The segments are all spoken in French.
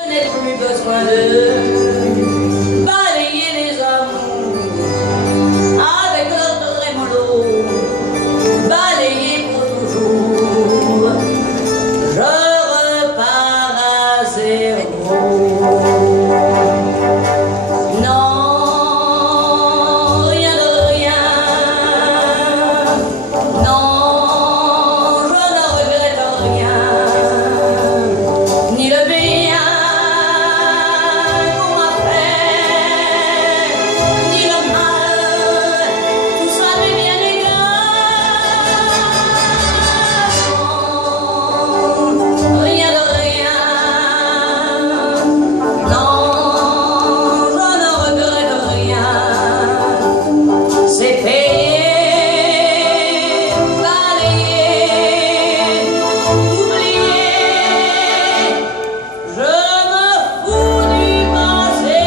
Je n'ai plus besoin de balayer les amours avec leur trémolo, balayer pour toujours. Je repars à zéro. Non, rien de rien. Non, je ne regrette rien, ni le bien qu'on m'a fait, ni le mal, tout ça m'est bien égal. Non, rien de rien. Non, je ne regrette rien. C'est payé, balayé, oublié. Je me fous du passé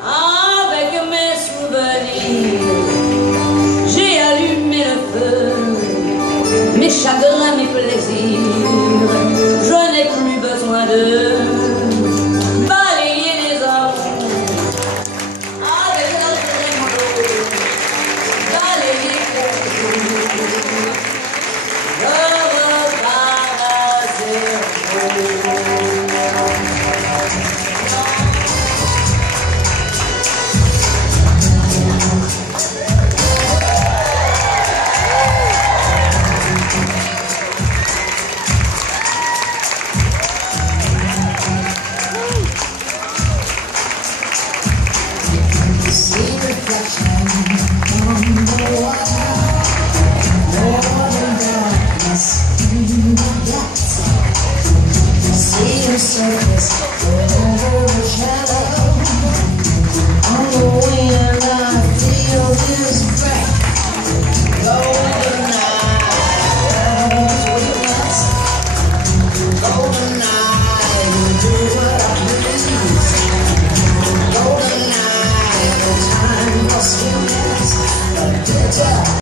avec mes souvenirs. J'ai allumé le feu, mes chagrins, mes plaisirs. Je n'ai plus besoin de balayer les amours avec leur trémolo, balayer pour toujours. Je repars à zéro. See reflection on the water, more than darkness in the depths. See the surface.